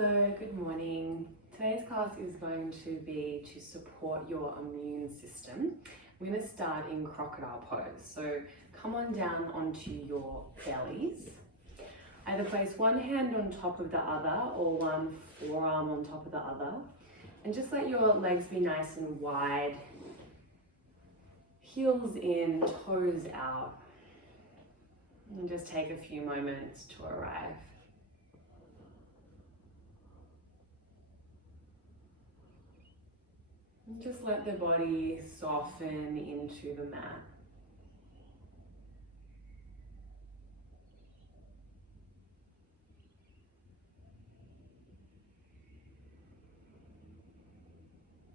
Hello, good morning. Today's class is going to be to support your immune system. We're going to start in Crocodile Pose. So come on down onto your bellies. Either place one hand on top of the other or one forearm on top of the other. And just let your legs be nice and wide. Heels in, toes out. And just take a few moments to arrive. And just let the body soften into the mat.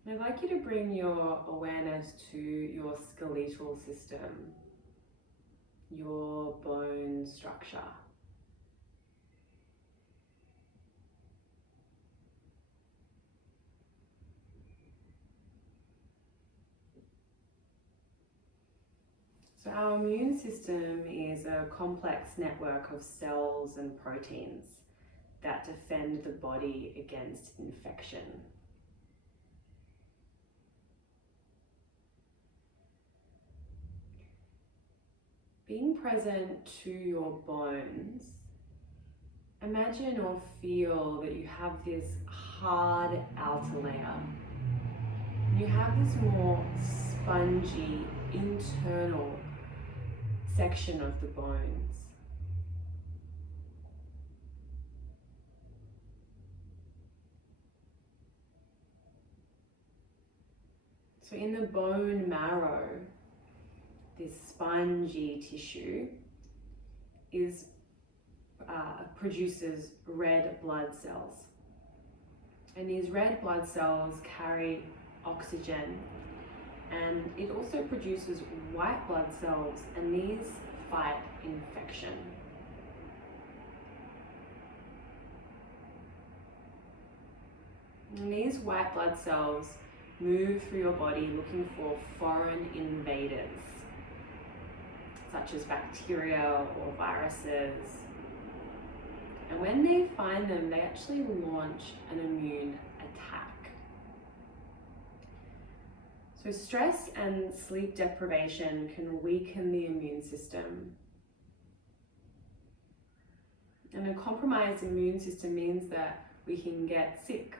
I'd like you to bring your awareness to your skeletal system, your bone structure. So our immune system is a complex network of cells and proteins that defend the body against infection. Being present to your bones, imagine or feel that you have this hard outer layer. You have this more spongy internal section of the bones. So in the bone marrow, this spongy tissue produces red blood cells. And these red blood cells carry oxygen, and it also produces white blood cells, and these fight infection. And these white blood cells move through your body looking for foreign invaders, such as bacteria or viruses. And when they find them, they actually launch an immune attack. So stress and sleep deprivation can weaken the immune system. And a compromised immune system means that we can get sick.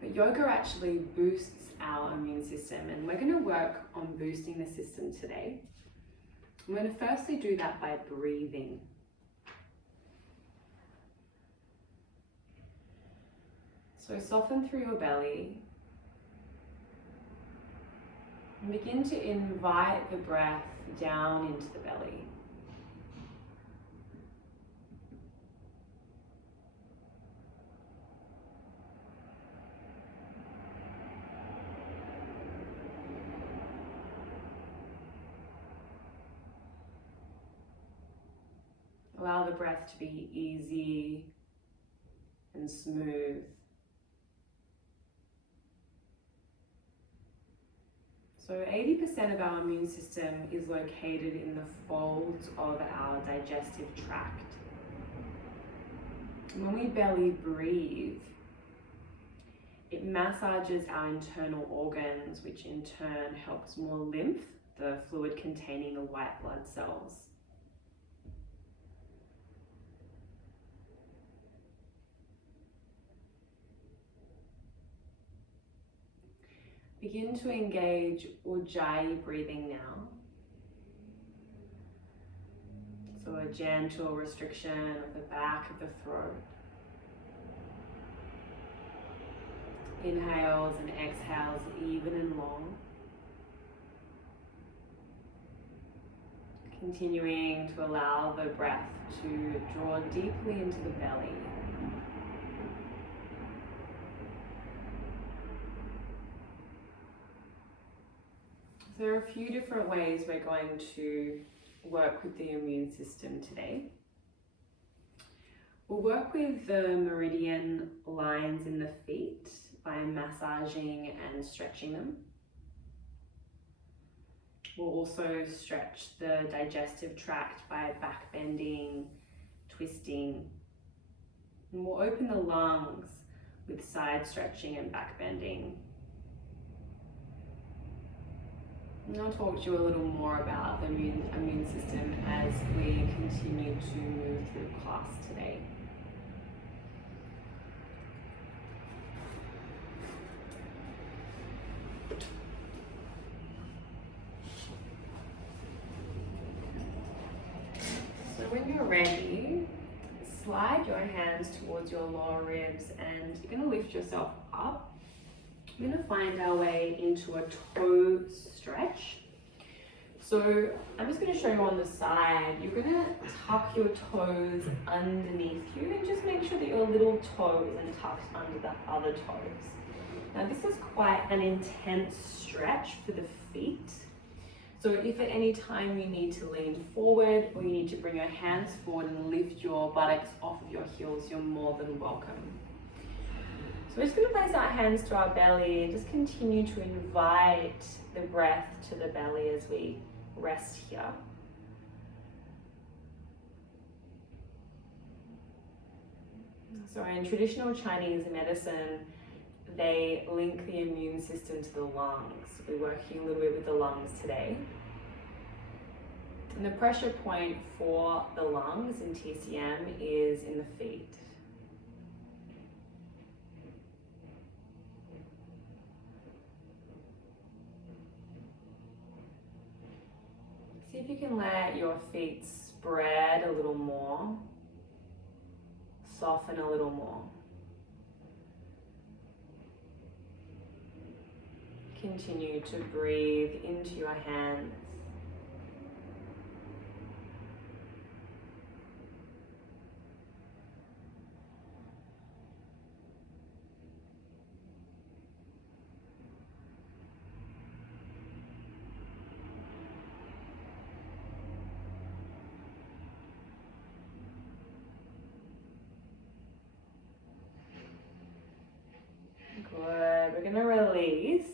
But yoga actually boosts our immune system, and we're going to work on boosting the system today. I'm going to firstly do that by breathing. So soften through your belly and begin to invite the breath down into the belly. Allow the breath to be easy and smooth. So 80% of our immune system is located in the folds of our digestive tract. When we belly breathe, it massages our internal organs, which in turn helps more lymph, the fluid containing the white blood cells. Begin to engage Ujjayi breathing now. So a gentle restriction of the back of the throat. Inhales and exhales even and long. Continuing to allow the breath to draw deeply into the belly. There are a few different ways we're going to work with the immune system today. We'll work with the meridian lines in the feet by massaging and stretching them. We'll also stretch the digestive tract by back bending, twisting. And we'll open the lungs with side stretching and back bending. And I'll talk to you a little more about the immune system as we continue to move through class today. So when you're ready, slide your hands towards your lower ribs and you're going to lift yourself up. We're going to find our way into a toe stretch. So I'm just going to show you on the side. You're going to tuck your toes underneath you and just make sure that your little toes are tucked under the other toes. Now this is quite an intense stretch for the feet. So if at any time you need to lean forward or you need to bring your hands forward and lift your buttocks off of your heels, you're more than welcome. So we're just going to place our hands to our belly and just continue to invite the breath to the belly as we rest here. So in traditional Chinese medicine, they link the immune system to the lungs. We're working a little bit with the lungs today. And the pressure point for the lungs in TCM is in the feet. See if you can let your feet spread a little more, soften a little more. Continue to breathe into your hands. Good. We're going to release.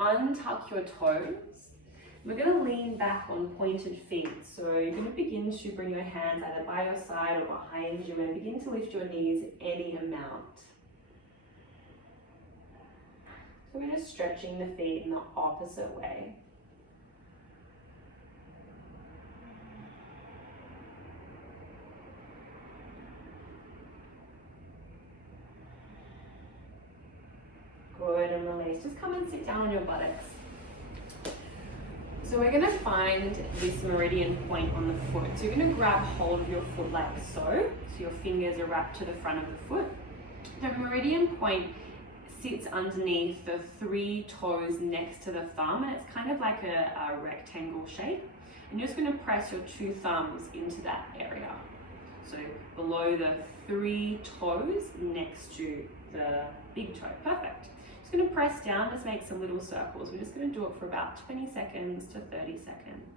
Untuck your toes. We're going to lean back on pointed feet. So you're going to begin to bring your hands either by your side or behind you and begin to lift your knees any amount. So we're just stretching the feet in the opposite way. Good, and release. Just come and sit down on your buttocks. So we're going to find this meridian point on the foot. So you're going to grab hold of your foot like so. So your fingers are wrapped to the front of the foot. The meridian point sits underneath the 3 toes next to the thumb, and it's kind of like a rectangle shape. And you're just going to press your 2 thumbs into that area. So below the 3 toes next to the big toe. Perfect. Just going to press down, just make some little circles. We're just going to do it for about 20 seconds to 30 seconds.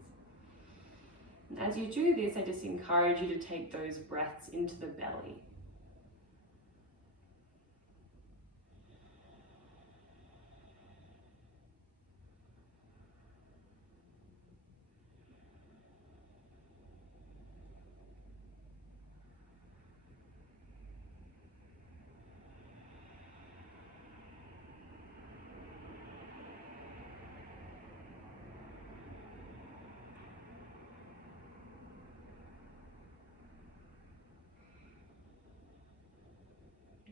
And as you do this, I just encourage you to take those breaths into the belly.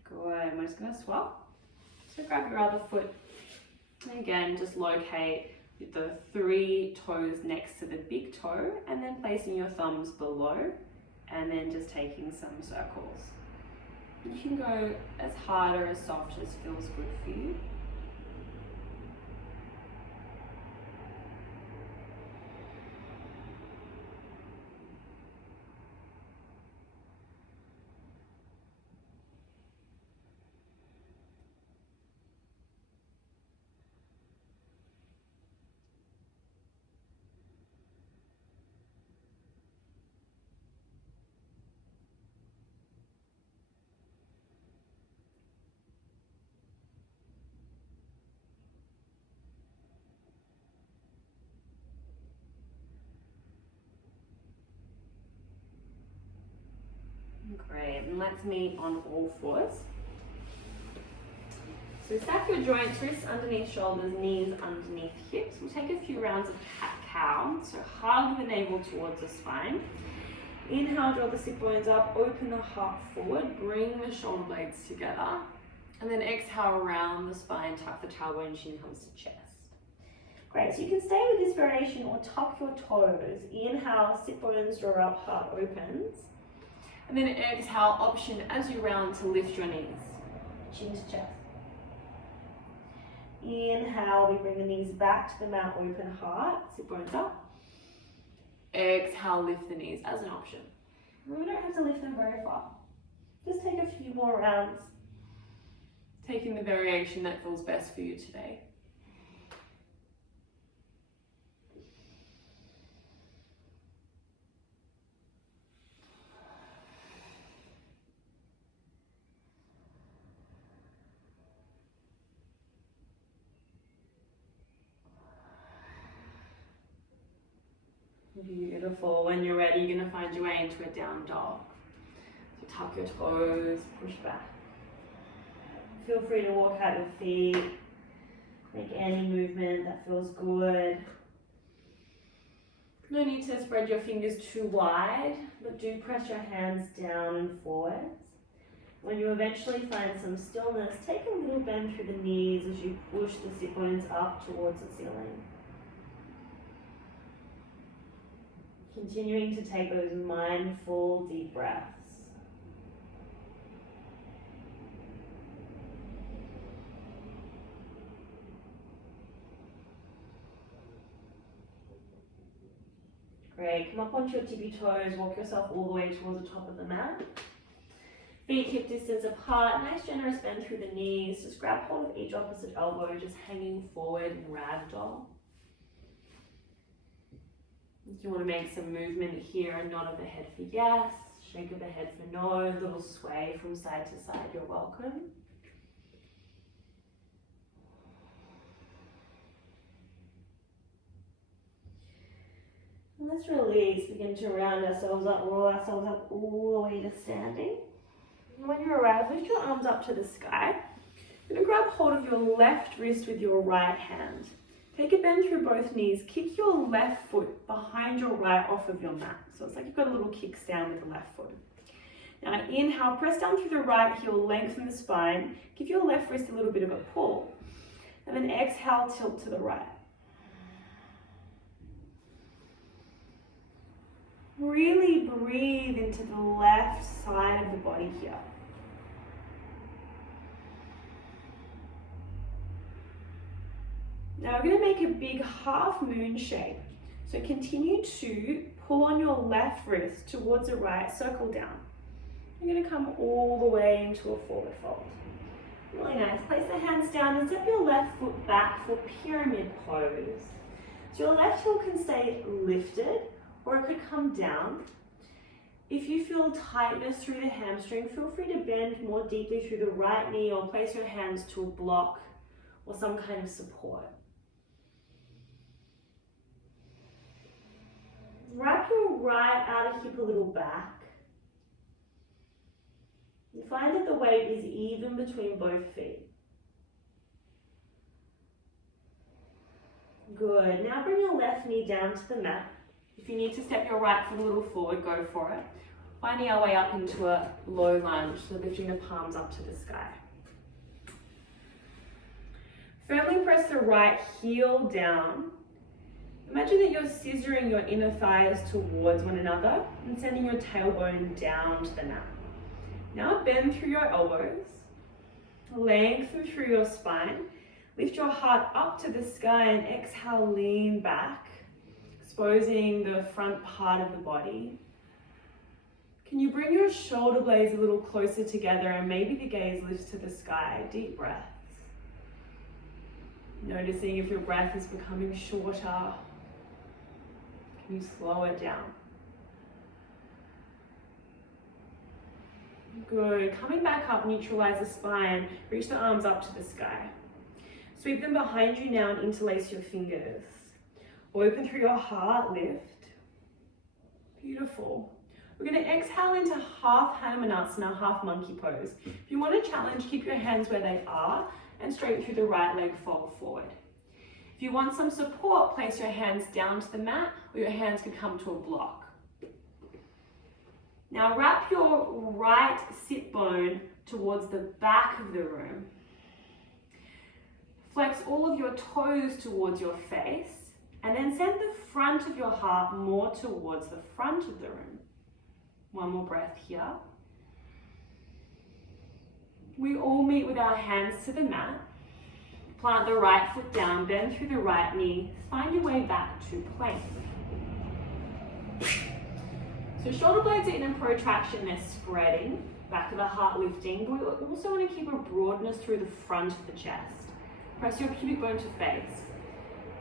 Good, we're just going to swap. So grab your other foot, and again, just locate the 3 toes next to the big toe, and then placing your thumbs below, and then just taking some circles. You can go as hard or as soft as feels good for you. Great, and let's meet on all fours. So stack your joints, wrists underneath shoulders, knees underneath hips. We'll take a few rounds of cat-cow. So hug the navel towards the spine. Inhale, draw the sit bones up, open the heart forward, bring the shoulder blades together. And then exhale around the spine, tuck the tailbone, chin comes to chest. Great, so you can stay with this variation or tuck your toes. Inhale, sit bones draw up, heart opens. And then exhale, option as you round to lift your knees, chin to chest. Inhale, we bring the knees back to the mat, open heart, sit bones up. Exhale, lift the knees as an option. And we don't have to lift them very far. Just take a few more rounds, taking the variation that feels best for you today. Beautiful. When you're ready, you're going to find your way into a down dog. So tuck your toes, push back. Feel free to walk out your feet. Make any movement that feels good. No need to spread your fingers too wide, but do press your hands down and forwards. When you eventually find some stillness, take a little bend through the knees as you push the sit bones up towards the ceiling. Continuing to take those mindful deep breaths. Great, come up onto your tippy toes, walk yourself all the way towards the top of the mat. Feet hip distance apart, nice generous bend through the knees. Just grab hold of each opposite elbow, just hanging forward in ragdoll. If you want to make some movement here, a nod of the head for yes, shake of the head for no, a little sway from side to side, you're welcome. And let's release, begin to round ourselves up, roll ourselves up all the way to standing. And when you arrive, lift your arms up to the sky. You're going to grab hold of your left wrist with your right hand. Take a bend through both knees, kick your left foot behind your right off of your mat. So it's like you've got a little kickstand with the left foot. Now inhale, press down through the right heel, lengthen the spine, give your left wrist a little bit of a pull. And then exhale, tilt to the right. Really breathe into the left side of the body here. Now we're going to make a big half moon shape. So continue to pull on your left wrist towards the right, circle down. You're going to come all the way into a forward fold. Really nice. Place the hands down and step your left foot back for pyramid pose. So your left heel can stay lifted or it could come down. If you feel tightness through the hamstring, feel free to bend more deeply through the right knee or place your hands to a block or some kind of support. Wrap your right outer hip a little back. And find that the weight is even between both feet. Good. Now bring your left knee down to the mat. If you need to step your right foot a little forward, go for it. Finding our way up into a low lunge, so lifting the palms up to the sky. Firmly press the right heel down. Imagine that you're scissoring your inner thighs towards one another and sending your tailbone down to the mat. Now bend through your elbows, lengthen through your spine, lift your heart up to the sky and exhale, lean back, exposing the front part of the body. Can you bring your shoulder blades a little closer together and maybe the gaze lifts to the sky? Deep breaths. Noticing if your breath is becoming shorter. Can you slow it down? Good. Coming back up, neutralize the spine. Reach the arms up to the sky. Sweep them behind you now and interlace your fingers. Open through your heart, lift. Beautiful. We're going to exhale into half Hanumanasana, half monkey pose. If you want a challenge, keep your hands where they are and straighten through the right leg, fold forward. If you want some support, place your hands down to the mat, or your hands can come to a block. Now wrap your right sit bone towards the back of the room. Flex all of your toes towards your face, and then send the front of your heart more towards the front of the room. One more breath here. We all meet with our hands to the mat. Plant the right foot down, bend through the right knee, find your way back to plank. So shoulder blades are in a protraction, they're spreading, back of the heart lifting, but we also want to keep a broadness through the front of the chest. Press your pubic bone to face.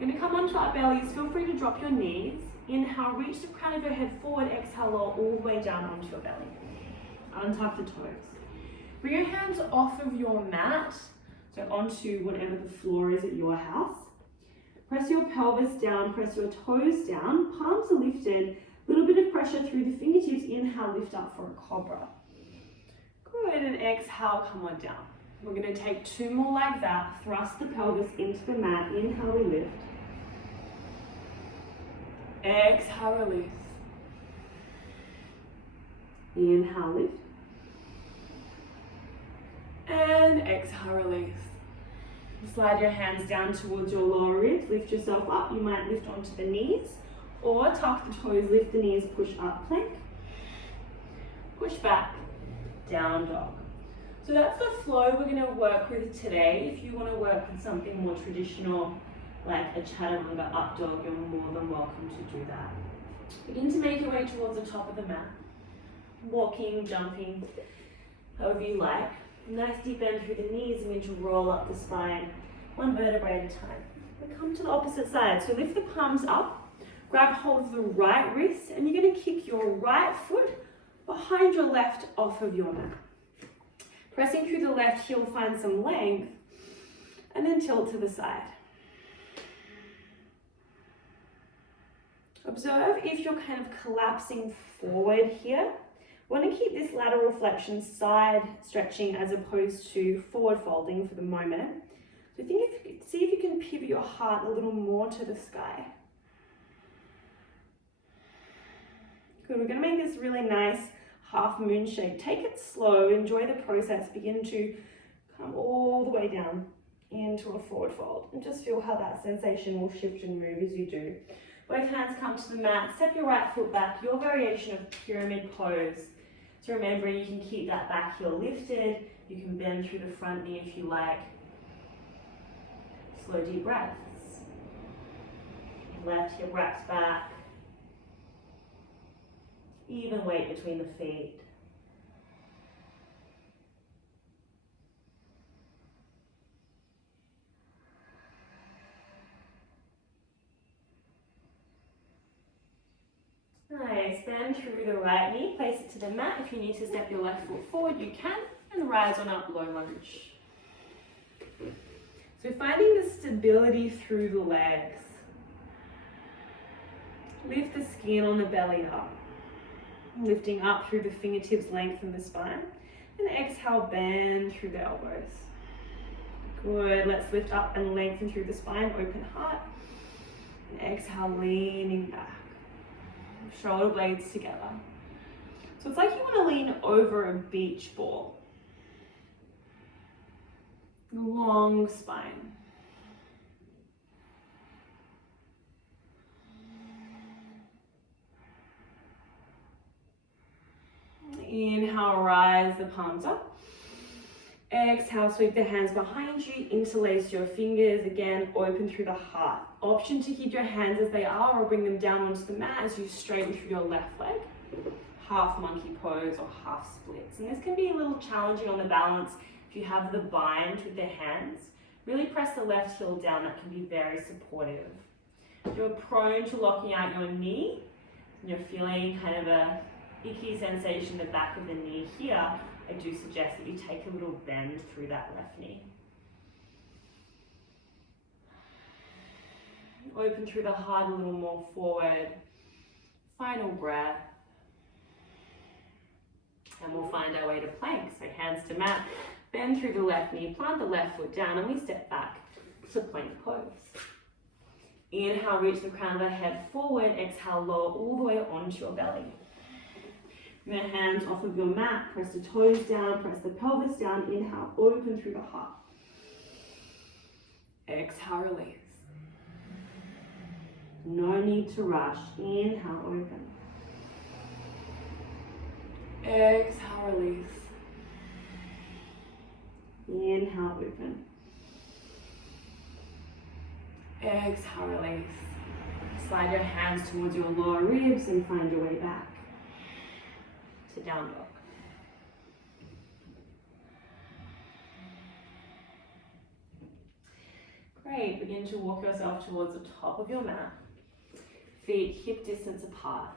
We're going to come onto our bellies, feel free to drop your knees. Inhale, reach the crown of your head forward, exhale, lower all the way down onto your belly. Untuck the toes. Bring your hands off of your mat, so onto whatever the floor is at your house. Press your pelvis down, press your toes down, palms are lifted, a little bit of pressure through the fingertips. Inhale, lift up for a cobra. Good, and exhale, come on down. We're going to take two more like that, thrust the pelvis into the mat, inhale, we lift. Exhale, release. Inhale, lift. And exhale, release. Slide your hands down towards your lower ribs, lift yourself up. You might lift onto the knees, or tuck the toes, lift the knees, push up, plank. Push back, down dog. So that's the flow we're going to work with today. If you want to work with something more traditional, like a chaturanga up dog, you're more than welcome to do that. Begin to make your way towards the top of the mat. Walking, jumping, however you like. Nice deep bend through the knees and begin to roll up the spine, one vertebrae at a time. We come to the opposite side. So lift the palms up, grab hold of the right wrist, and you're going to kick your right foot behind your left off of your mat. Pressing through the left heel, find some length, and then tilt to the side. Observe if you're kind of collapsing forward here. Want to keep this lateral flexion side stretching as opposed to forward folding for the moment. So see if you can pivot your heart a little more to the sky. Good, we're going to make this really nice half moon shape. Take it slow, enjoy the process. Begin to come all the way down into a forward fold and just feel how that sensation will shift and move as you do. Both hands come to the mat, step your right foot back, your variation of pyramid pose. So remember, you can keep that back heel lifted, you can bend through the front knee if you like. Slow deep breaths. Left hip wraps back. Even weight between the feet. Nice, bend through the right knee, place it to the mat. If you need to step your left foot forward, you can, and rise on up, low lunge. So finding the stability through the legs. Lift the skin on the belly up. Lifting up through the fingertips, lengthen the spine. And exhale, bend through the elbows. Good, let's lift up and lengthen through the spine, open heart. And exhale, leaning back. Shoulder blades together. So it's like you want to lean over a beach ball. Long spine. Inhale, rise the palms up. Exhale, sweep the hands behind you, interlace your fingers, again, open through the heart. Option to keep your hands as they are or bring them down onto the mat as you straighten through your left leg. Half monkey pose or half splits. And this can be a little challenging on the balance if you have the bind with the hands. Really press the left heel down, that can be very supportive. If you're prone to locking out your knee, and you're feeling kind of a icky sensation in the back of the knee here, I do suggest that you take a little bend through that left knee. Open through the heart a little more forward. Final breath. And we'll find our way to plank. So hands to mat, bend through the left knee, plant the left foot down, and we step back to plank pose. Inhale, reach the crown of the head forward. Exhale, lower all the way onto your belly. Bring the hands off of your mat, press the toes down, press the pelvis down. Inhale, open through the heart. Exhale, release. No need to rush. Inhale, open. Exhale, release. Inhale, open. Exhale, release. Slide your hands towards your lower ribs and find your way back to down dog. Great, begin to walk yourself towards the top of your mat. Feet hip distance apart.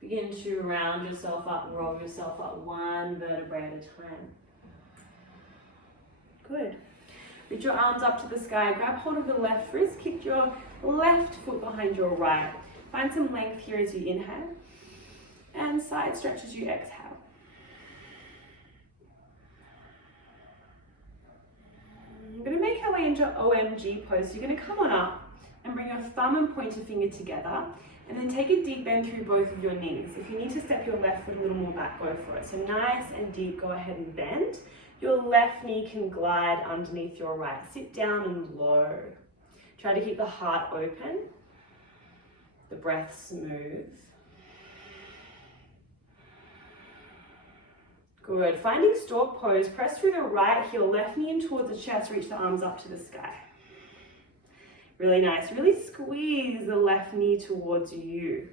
Begin to round yourself up, roll yourself up one vertebrae at a time. Good. Reach your arms up to the sky, grab hold of the left wrist, kick your left foot behind your right. Find some length here as you inhale, and side stretch as you exhale. We're going to make our way into OMG pose. So you're going to come on up and bring your thumb and pointer finger together, and then take a deep bend through both of your knees. If you need to step your left foot a little more back, go for it. So nice and deep, go ahead and bend. Your left knee can glide underneath your right. Sit down and low. Try to keep the heart open, the breath smooth. Good. Finding stork pose, press through the right heel, left knee in towards the chest, reach the arms up to the sky. Really nice. Really squeeze the left knee towards you.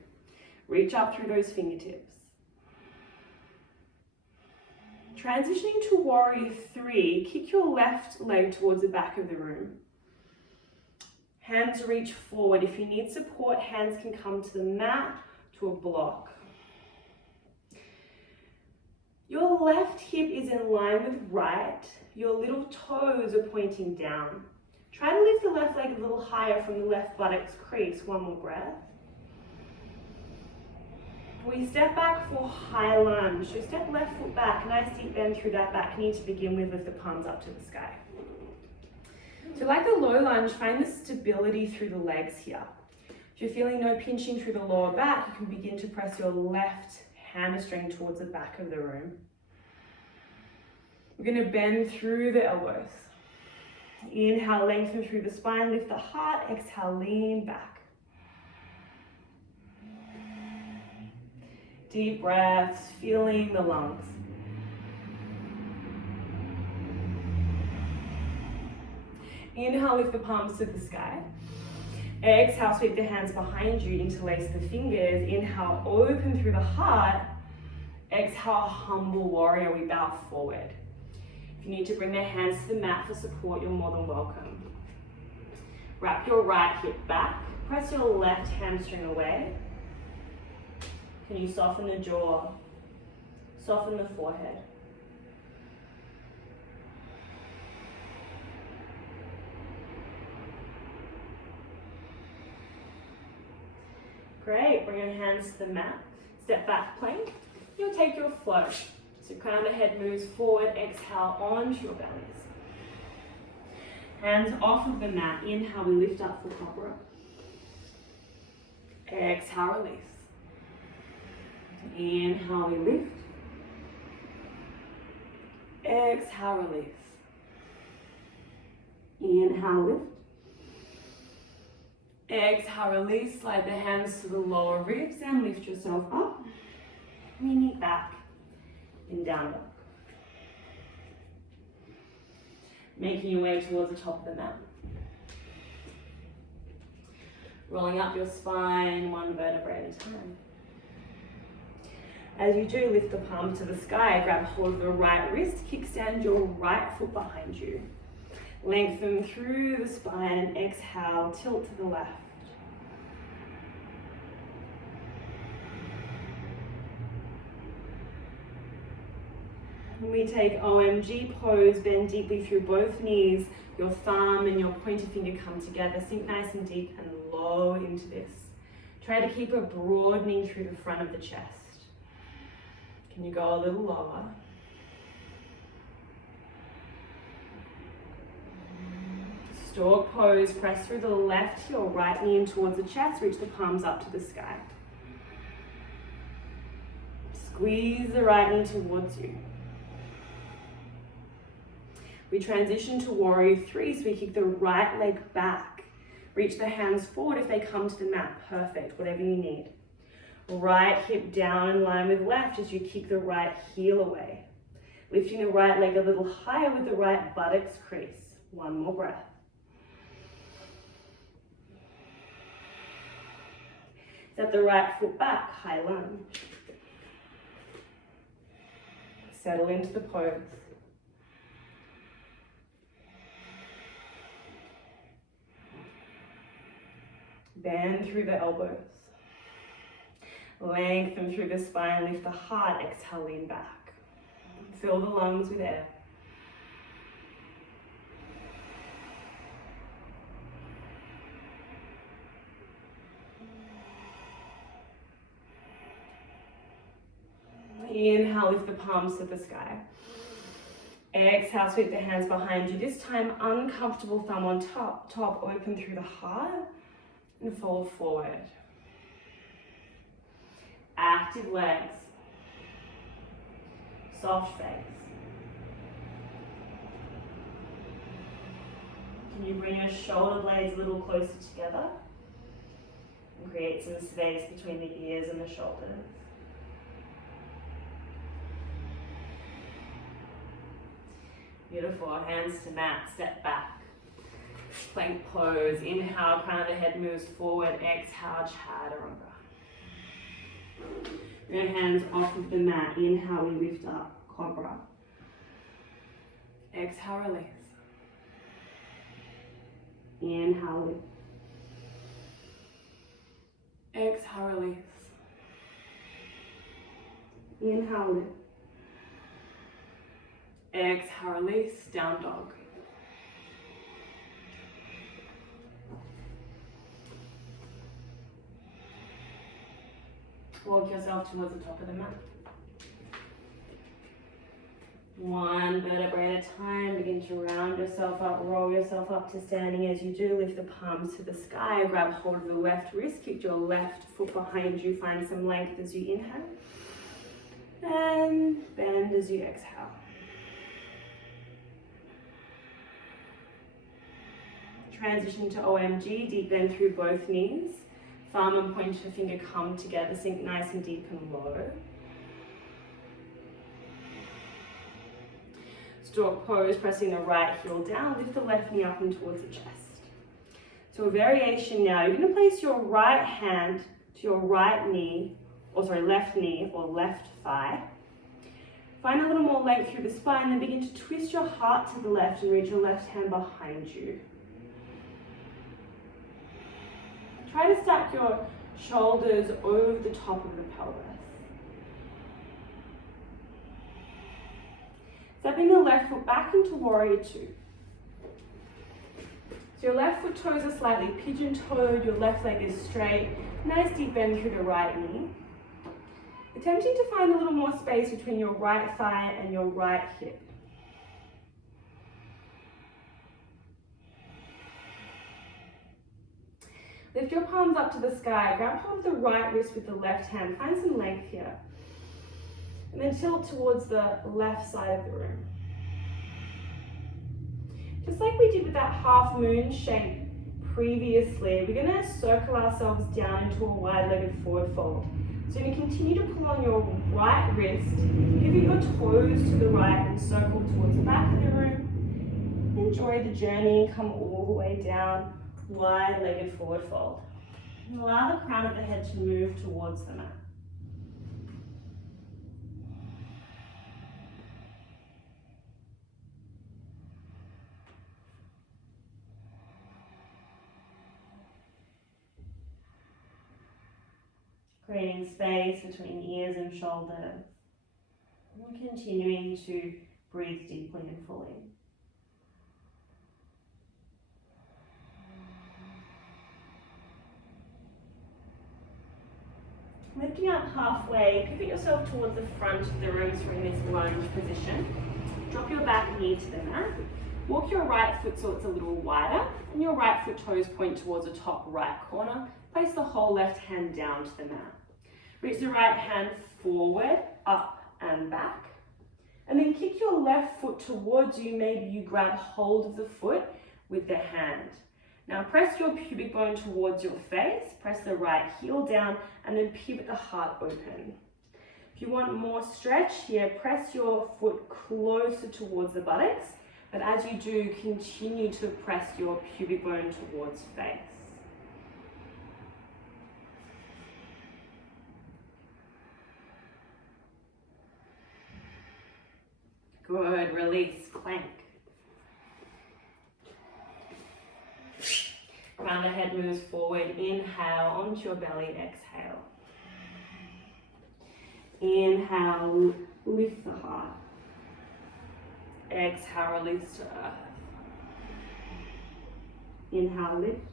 Reach up through those fingertips. Transitioning to warrior three, kick your left leg towards the back of the room. Hands reach forward. If you need support, hands can come to the mat, to a block. Your left hip is in line with right. Your little toes are pointing down. Try to lift the left leg a little higher from the left buttocks crease. One more breath. We step back for high lunge. So step left foot back, nice deep bend through that back knee to begin with the palms up to the sky. So like the low lunge, find the stability through the legs here. If you're feeling no pinching through the lower back, you can begin to press your left hamstring towards the back of the room. We're going to bend through the elbows. Inhale, lengthen through the spine, lift the heart. Exhale, lean back. Deep breaths, feeling the lungs. Inhale, lift the palms to the sky. Exhale, sweep the hands behind you, interlace the fingers. Inhale, open through the heart. Exhale, humble warrior, we bow forward. If you need to bring the hands to the mat for support, you're more than welcome. Wrap your right hip back. Press your left hamstring away. Can you soften the jaw? Soften the forehead. Great, bring your hands to the mat. Step back plank. You'll take your flow. So crown of the head moves forward, exhale onto your bellies. Hands off of the mat. Inhale, we lift up for Cobra. Exhale, release. Inhale, we lift. Exhale, release. Inhale, lift. Exhale, release. Slide the hands to the lower ribs and lift yourself up. Knee back in down dog. Making your way towards the top of the mat. Rolling up your spine, one vertebrae at a time. As you do, lift the palm to the sky, grab hold of the right wrist, kickstand your right foot behind you. Lengthen through the spine and exhale, tilt to the left. We take OMG pose, bend deeply through both knees. Your thumb and your pointer finger come together. Sink nice and deep and low into this. Try to keep a broadening through the front of the chest. Can you go a little lower? Stork pose, press through the left heel, right knee in towards the chest, reach the palms up to the sky. Squeeze the right knee towards you. We transition to warrior three, so we kick the right leg back. Reach the hands forward if they come to the mat. Perfect, whatever you need. Right hip down in line with left as you kick the right heel away. Lifting the right leg a little higher with the right buttocks crease. One more breath. Step the right foot back, high lunge. Settle into the pose. Bend through the elbows. Lengthen through the spine, lift the heart, exhale, lean back. Fill the lungs with air. Inhale, lift the palms to the sky. Exhale, sweep the hands behind you. This time, uncomfortable thumb on top, open through the heart and fold forward. Active legs. Soft face. Can you bring your shoulder blades a little closer together and create some space between the ears and the shoulders? Beautiful, hands to mat, step back. Plank pose, inhale, crown of the head moves forward, exhale, chaturanga. Bring your hands off of the mat, inhale, we lift up, cobra. Exhale, release. Inhale, lift. Exhale, release. Inhale, lift. Exhale, release, down dog. Walk yourself towards the top of the mat. One vertebrae at a time. Begin to round yourself up, roll yourself up to standing. As you do, lift the palms to the sky. Grab hold of the left wrist, kick your left foot behind you. Find some length as you inhale. And bend as you exhale. Transition to OMG, deep bend through both knees. Thumb and pointer finger come together, sink nice and deep and low. Stork pose, pressing the right heel down, lift the left knee up and towards the chest. So a variation now, you're gonna place your right hand to your right knee, left knee or left thigh. Find a little more length through the spine, then begin to twist your heart to the left and reach your left hand behind you. Try to stack your shoulders over the top of the pelvis. Stepping the left foot back into warrior two. So your left foot toes are slightly pigeon-toed, your left leg is straight. Nice deep bend through the right knee. Attempting to find a little more space between your right thigh and your right hip. Lift your palms up to the sky, grab hold of the right wrist with the left hand, find some length here. And then tilt towards the left side of the room. Just like we did with that half moon shape previously, we're gonna circle ourselves down into a wide-legged forward fold. So you're gonna continue to pull on your right wrist, pivot your toes to the right and circle towards the back of the room. Enjoy the journey, come all the way down. Wide-legged forward fold. And allow the crown of the head to move towards the mat. Creating space between ears and shoulders. And continuing to breathe deeply and fully. Lifting up halfway, pivot yourself towards the front of the room, so we're in this lunge position. Drop your back knee to the mat. Walk your right foot so it's a little wider, and your right foot toes point towards the top right corner. Place the whole left hand down to the mat. Reach the right hand forward, up and back. And then kick your left foot towards you. Maybe you grab hold of the foot with the hand. Now press your pubic bone towards your face. Press the right heel down and then pivot the heart open. If you want more stretch here, press your foot closer towards the buttocks. But as you do, continue to press your pubic bone towards face. Good, release, plank. Crown of the head moves forward, inhale onto your belly, exhale. Inhale, lift the heart. Exhale, release to earth. Inhale, lift.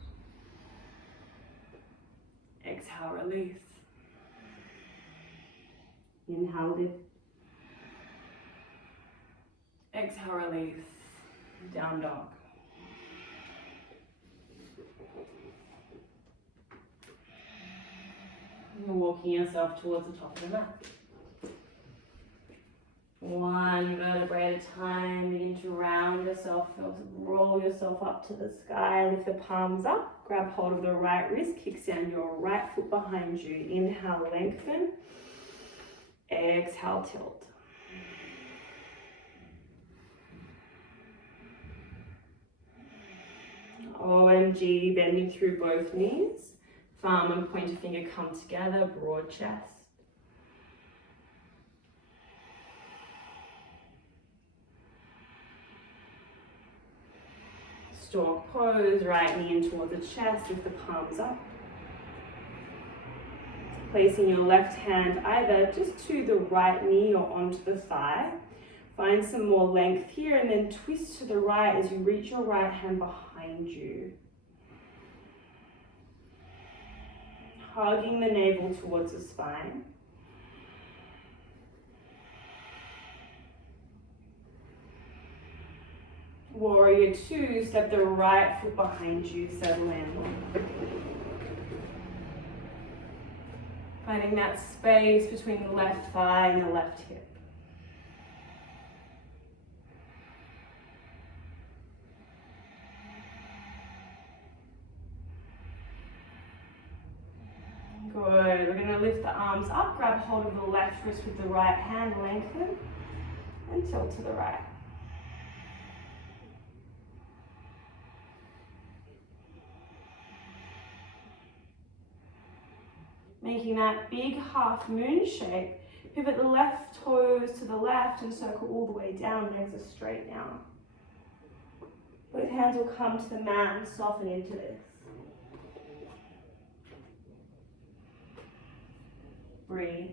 Exhale, release. Inhale, lift. Exhale, release. Down dog. You're walking yourself towards the top of the mat. One vertebrae at a time. Begin to round yourself. Roll yourself up to the sky. Lift the palms up. Grab hold of the right wrist. Kickstand your right foot behind you. Inhale, lengthen. Exhale, tilt. OMG, bending through both knees. Thumb and pointer finger come together, broad chest. Stork pose, right knee in towards the chest, lift the palms up. Placing your left hand either just to the right knee or onto the thigh. Find some more length here and then twist to the right as you reach your right hand behind you. Hugging the navel towards the spine. Warrior two, step the right foot behind you, settle in. Finding that space between the left thigh and the left hip. Good. We're going to lift the arms up, grab hold of the left wrist with the right hand, lengthen, and tilt to the right. Making that big half moon shape. Pivot the left toes to the left and circle all the way down, legs are straight now. Both hands will come to the mat and soften into this. Breathe.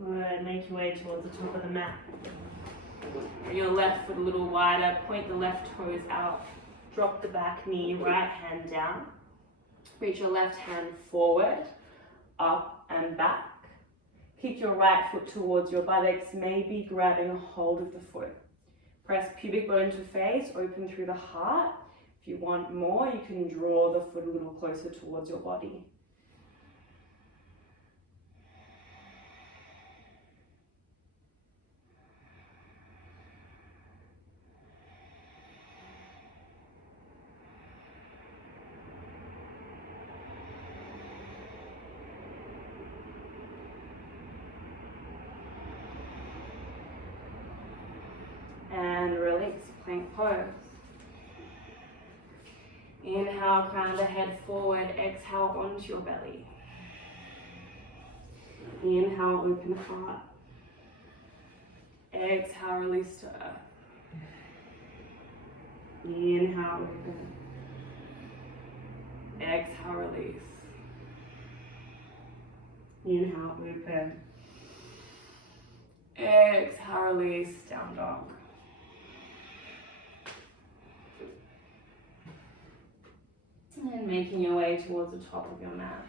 Good, make your way towards the top of the mat. Bring your left foot a little wider, point the left toes out, drop the back knee, right hand down. Reach your left hand forward, up and back. Kick your right foot towards your buttocks, maybe grabbing a hold of the foot. Press pubic bone to face, open through the heart. If you want more, you can draw the foot a little closer towards your body. And release, plank pose. Inhale, crown the head forward, exhale onto your belly. Inhale, open heart. Exhale, release to earth. Inhale, open. Exhale, release. Inhale, open. Exhale, release, down dog. And making your way towards the top of your mat.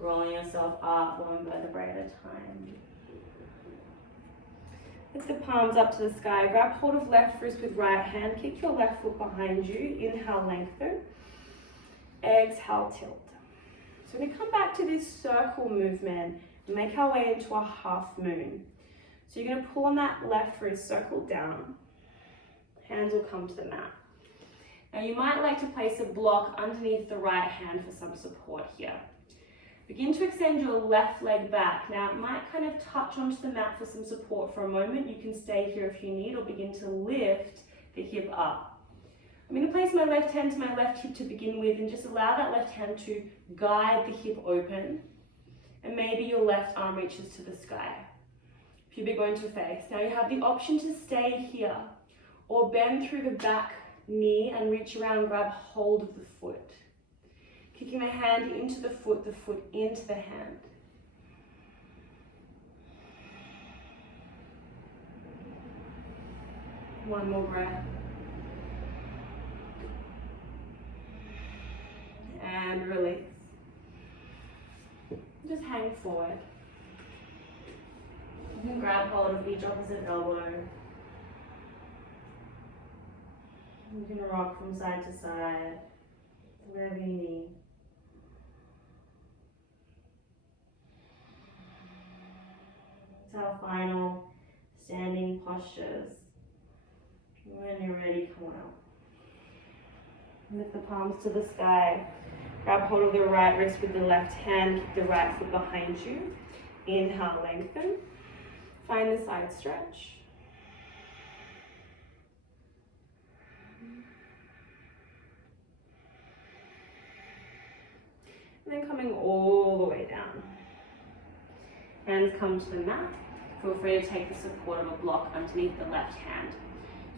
Rolling yourself up one vertebrae at a time. Lift the palms up to the sky. Grab hold of left wrist with right hand. Kick your left foot behind you. Inhale, lengthen. Exhale, tilt. So we're going to come back to this circle movement and make our way into a half moon. So you're going to pull on that left wrist, circle down. Hands will come to the mat. Now you might like to place a block underneath the right hand for some support here. Begin to extend your left leg back. Now it might kind of touch onto the mat for some support for a moment. You can stay here if you need, or begin to lift the hip up. I'm going to place my left hand to my left hip to begin with and just allow that left hand to guide the hip open. And maybe your left arm reaches to the sky. Pubic bone to face. Now you have the option to stay here or bend through the back knee and reach around, grab hold of the foot. Kicking the hand into the foot into the hand. One more breath. And release. Just hang forward. You can grab hold of each opposite elbow. You can rock from side to side, wherever you need. It's our final standing postures. When you're ready, come on out. Lift the palms to the sky. Grab hold of the right wrist with the left hand. Kick the right foot behind you. Inhale, lengthen. Find the side stretch. And then coming all the way down. Hands come to the mat. Feel free to take the support of a block underneath the left hand.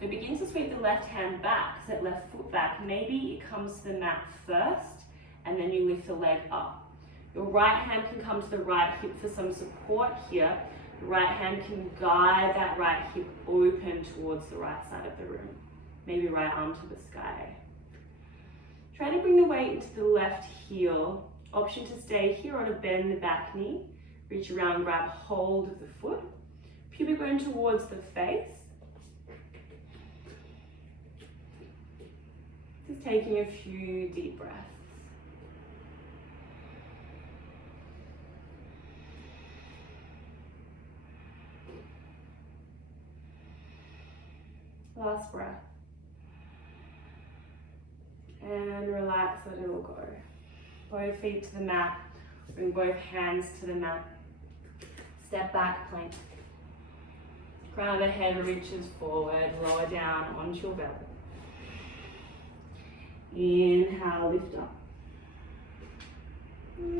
So begin to sweep the left hand back, set left foot back. Maybe it comes to the mat first, and then you lift the leg up. Your right hand can come to the right hip for some support here. The right hand can guide that right hip open towards the right side of the room. Maybe right arm to the sky. Try to bring the weight into the left heel. Option to stay here or to bend the back knee. Reach around, grab hold of the foot. Pubic bone towards the face. Just taking a few deep breaths. Last breath. And relax, let it all go. Both feet to the mat. Bring both hands to the mat. Step back, plank. Crown of the head reaches forward, lower down onto your belly. Inhale, lift up.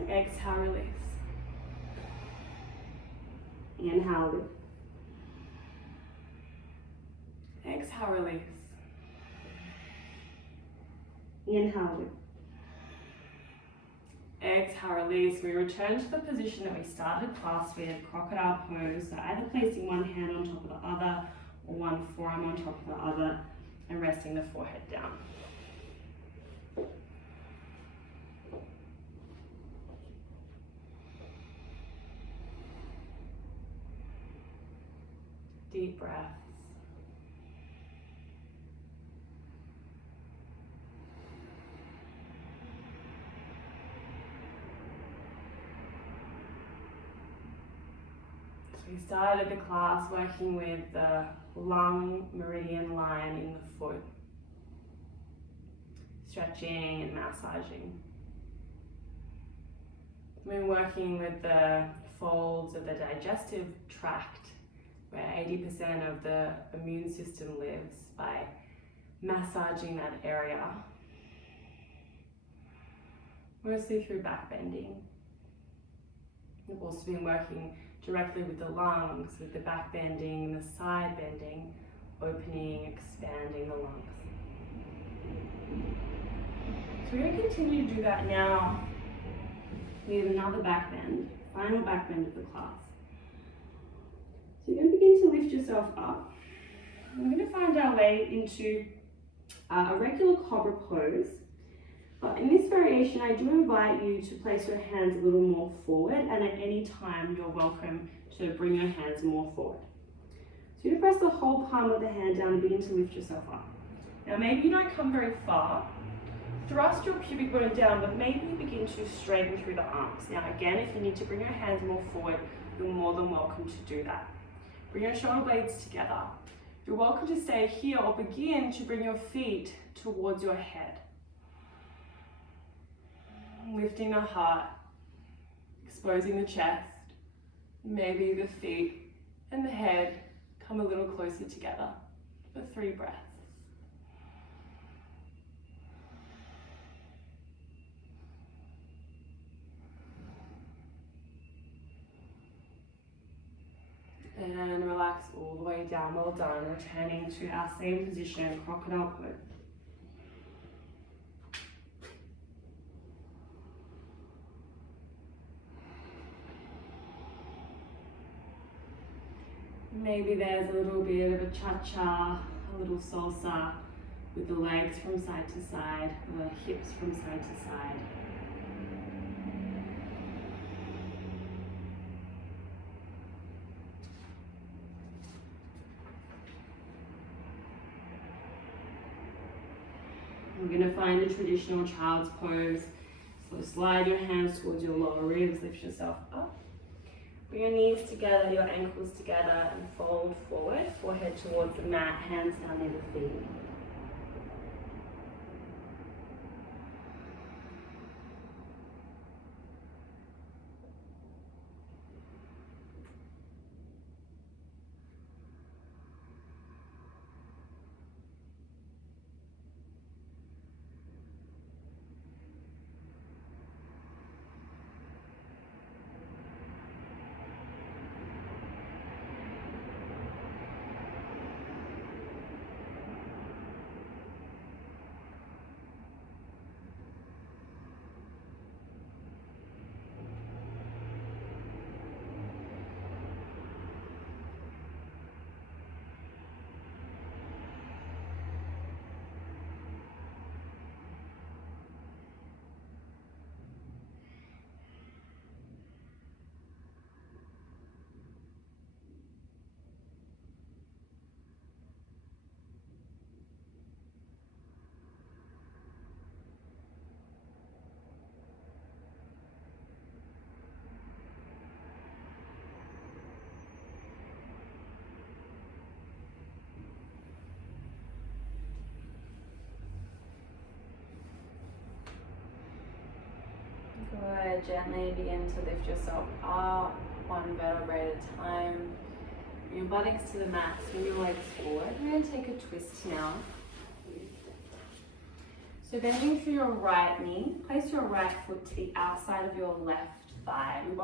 Exhale, release. Inhale, lift. Exhale, release. Inhale, lift. Exhale, release. We return to the position that we started class with, Crocodile Pose. So either placing one hand on top of the other or one forearm on top of the other and resting the forehead down. Deep breaths. We started the class working with the lung meridian line in the foot, stretching and massaging. We've been working with the folds of the digestive tract, where 80% of the immune system lives, by massaging that area, mostly through back bending. We've also been working directly with the lungs, with the back bending and the side bending, opening, expanding the lungs. So we're going to continue to do that now with another back bend, final back bend of the class. So you're going to begin to lift yourself up. We're going to find our way into a regular Cobra Pose. But in this variation, I do invite you to place your hands a little more forward, and at any time you're welcome to bring your hands more forward. So you're going to press the whole palm of the hand down and begin to lift yourself up. Now maybe you don't come very far. Thrust your pubic bone down, but maybe you begin to straighten through the arms. Now again, if you need to bring your hands more forward, you're more than welcome to do that. Bring your shoulder blades together. You're welcome to stay here or begin to bring your feet towards your head. Lifting the heart, exposing the chest, maybe the feet and the head come a little closer together for 3 breaths. And relax all the way down, well done. Returning to our same position, Crocodile Pose. Maybe there's a little bit of a cha-cha, a little salsa with the legs from side to side, the hips from side to side. We're going to find a traditional child's pose. So slide your hands towards your lower ribs, lift yourself up. Bring your knees together, your ankles together, and fold forward, forehead towards the mat, hands down near the feet. Good. Gently begin to lift yourself up, one vertebrae at a time. Bring your buttocks to the mat, swing your legs forward. We're going to take a twist now. So bending through your right knee, place your right foot to the outside of your left thigh. We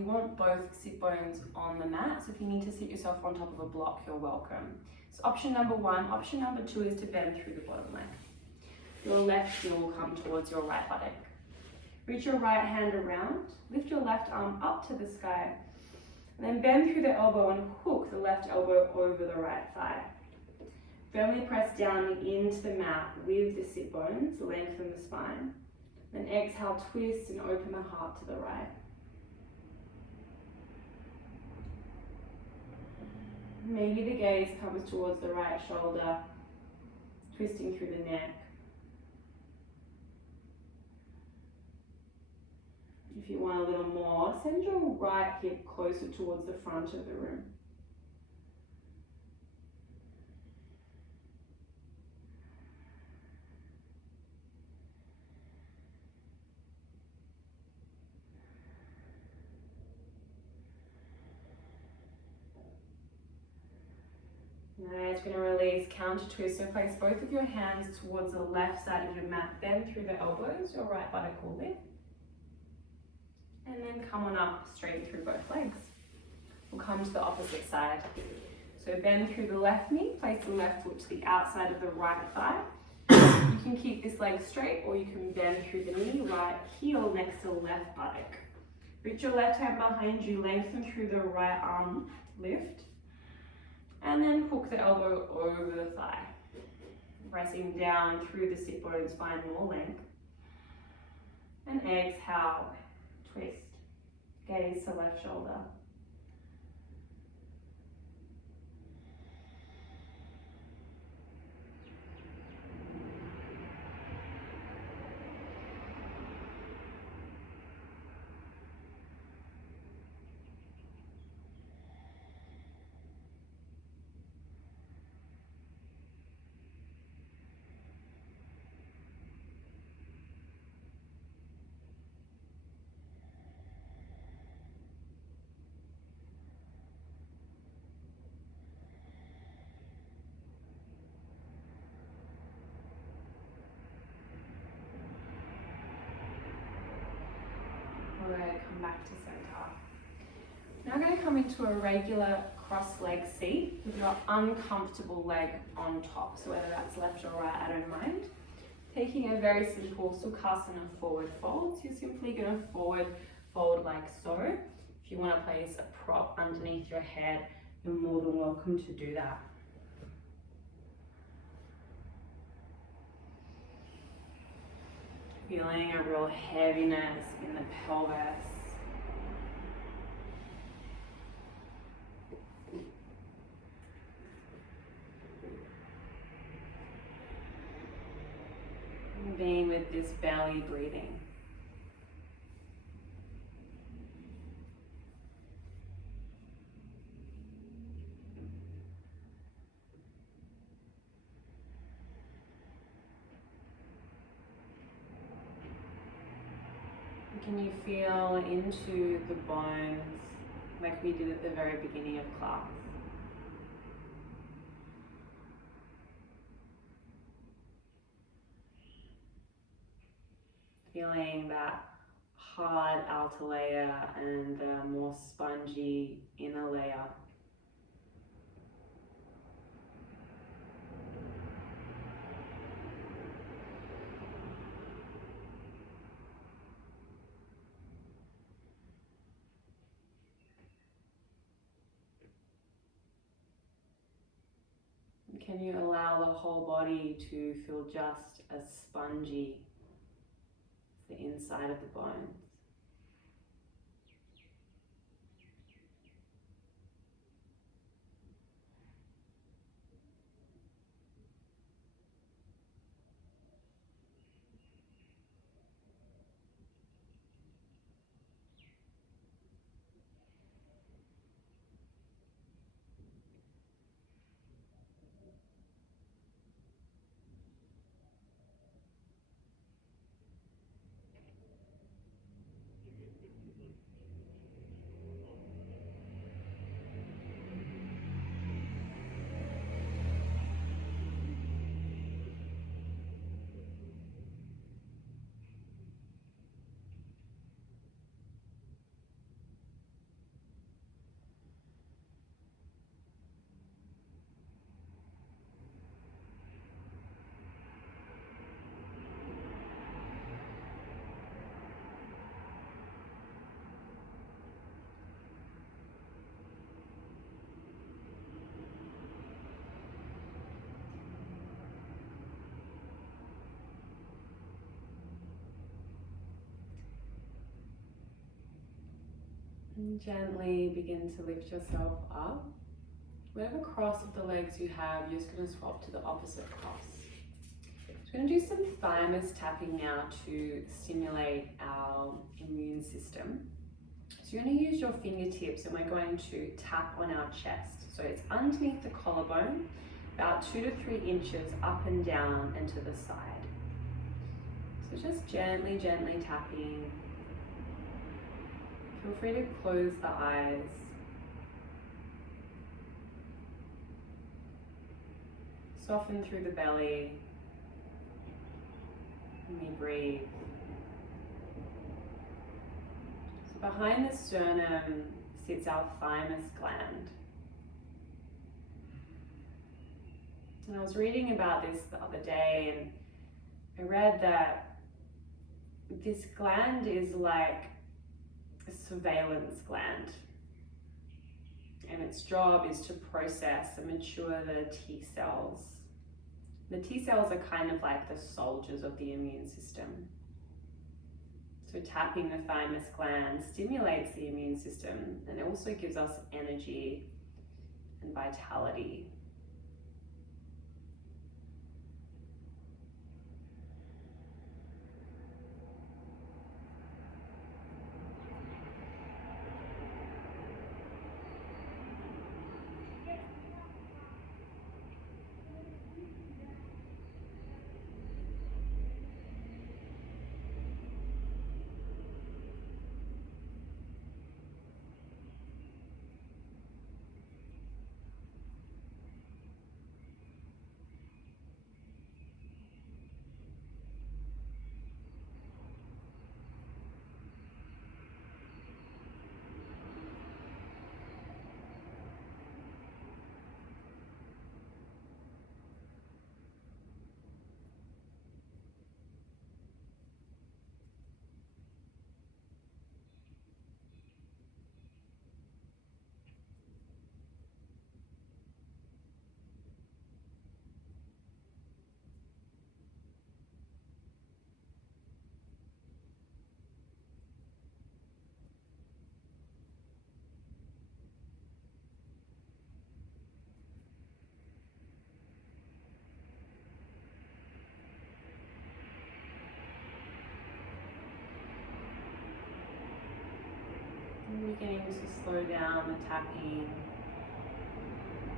want both sit bones on the mat, so if you need to sit yourself on top of a block, you're welcome. So option number 1. Option number 2 is to bend through the bottom leg. Your left heel will come towards your right buttock. Reach your right hand around, lift your left arm up to the sky, and then bend through the elbow and hook the left elbow over the right thigh. Firmly press down into the mat with the sit bones, lengthen the spine. Then exhale, twist and open the heart to the right. Maybe the gaze comes towards the right shoulder, twisting through the neck. If you want a little more, send your right hip closer towards the front of the room. Nice, we're going to release, counter twist. So place both of your hands towards the left side of your mat, bend through the elbows, your right buttock will lift. And then come on up, straighten through both legs. We'll come to the opposite side. So bend through the left knee, place the left foot to the outside of the right thigh. You can keep this leg straight, or you can bend through the knee, right heel next to the left buttock. Reach your left hand behind you, lengthen through the right arm, lift, and then hook the elbow over the thigh. Pressing down through the sit bones, find more length. And exhale, twist, gaze to left shoulder. Good, come back to center. Now I'm going to come into a regular cross-leg seat with your uncomfortable leg on top. So whether that's left or right, I don't mind. Taking a very simple Sukhasana forward fold. So you're simply going to forward fold like so. If you want to place a prop underneath your head, you're more than welcome to do that. Feeling a real heaviness in the pelvis. And being with this belly breathing. Can you feel into the bones like we did at the very beginning of class? Feeling that hard outer layer and the more spongy inner layer. Can you allow the whole body to feel just as spongy as the inside of the bones? And gently begin to lift yourself up. Whatever cross of the legs you have, you're just going to swap to the opposite cross. We're going to do some thymus tapping now to stimulate our immune system. So you're going to use your fingertips and we're going to tap on our chest. So it's underneath the collarbone, about 2 to 3 inches up and down and to the side. So just gently, gently tapping. Feel free to close the eyes. Soften through the belly. And we breathe. So behind the sternum sits our thymus gland. And I was reading about this the other day, and I read that this gland is like a surveillance gland, and its job is to process and mature the T cells. The T cells are kind of like the soldiers of the immune system. So tapping the thymus gland stimulates the immune system, and it also gives us energy and vitality. Beginning to slow down the tapping.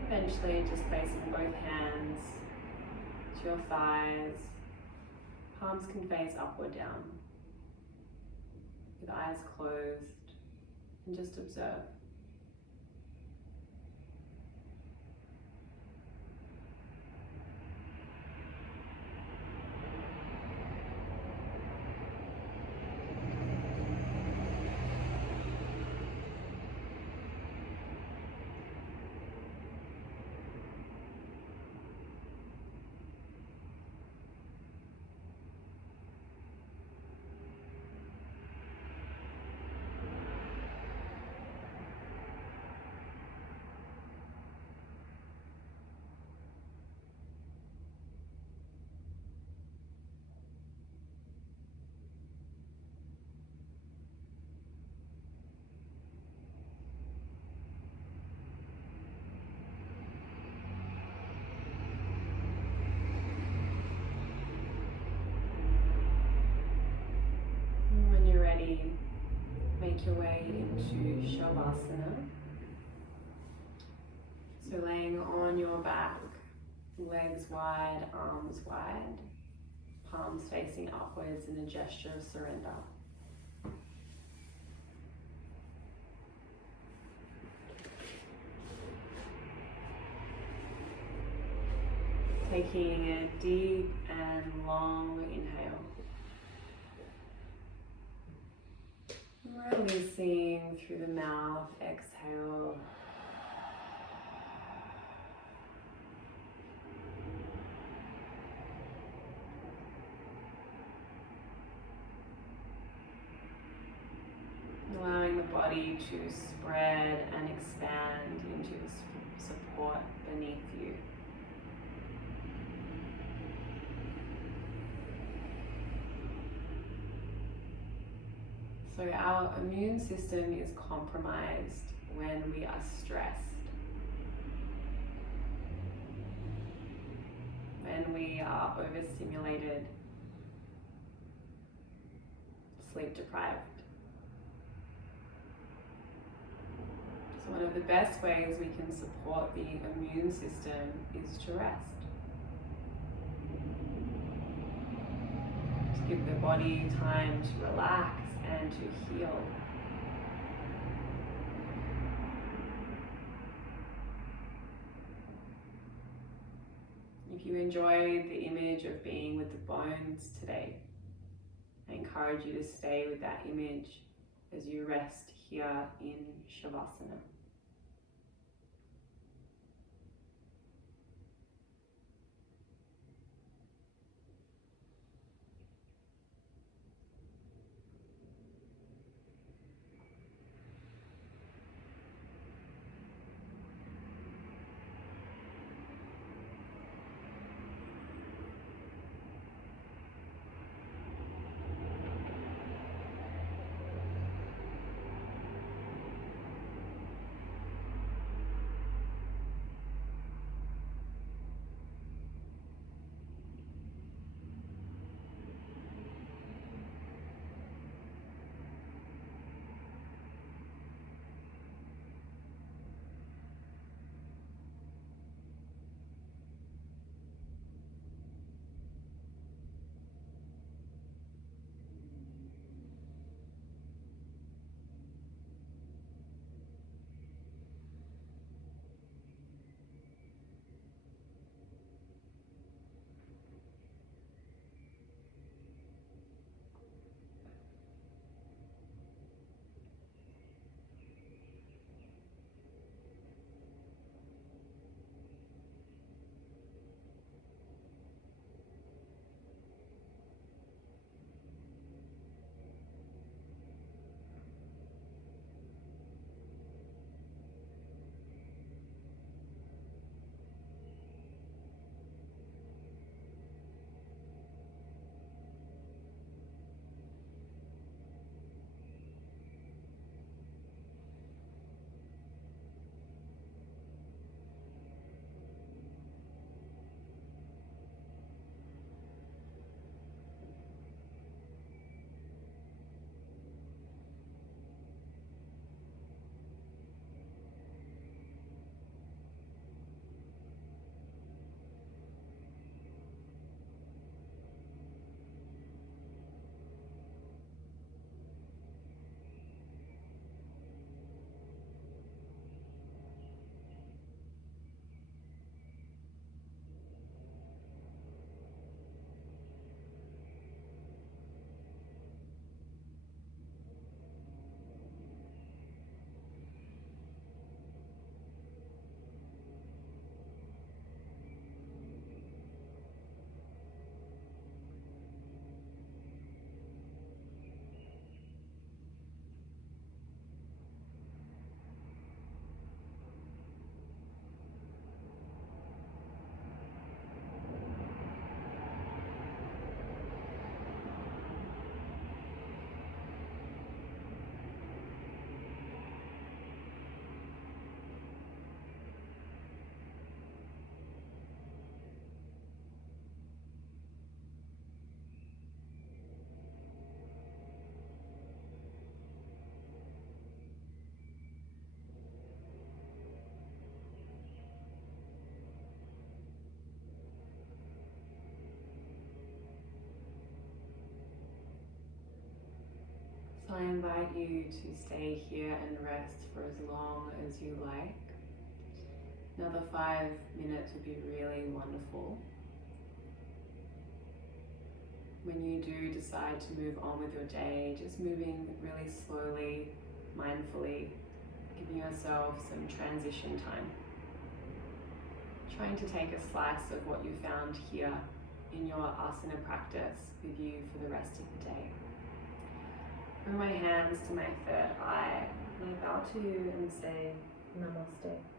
Eventually just placing both hands to your thighs. Palms can face up or down. With eyes closed, and just observe. Make your way into Shavasana. So laying on your back, legs wide, arms wide, palms facing upwards in a gesture of surrender. Taking a deep and long inhale. Releasing through the mouth, exhale. Allowing the body to spread and expand into the support beneath you. So our immune system is compromised when we are stressed, when we are overstimulated, sleep deprived. So one of the best ways we can support the immune system is to rest. To give the body time to relax and to heal. If you enjoyed the image of being with the bones today, I encourage you to stay with that image as you rest here in Shavasana. So I invite you to stay here and rest for as long as you like. Another 5 minutes would be really wonderful. When you do decide to move on with your day, just moving really slowly, mindfully, giving yourself some transition time. Trying to take a slice of what you found here in your asana practice with you for the rest of the day. Bring my hands to my third eye, and I bow to you and say Namaste.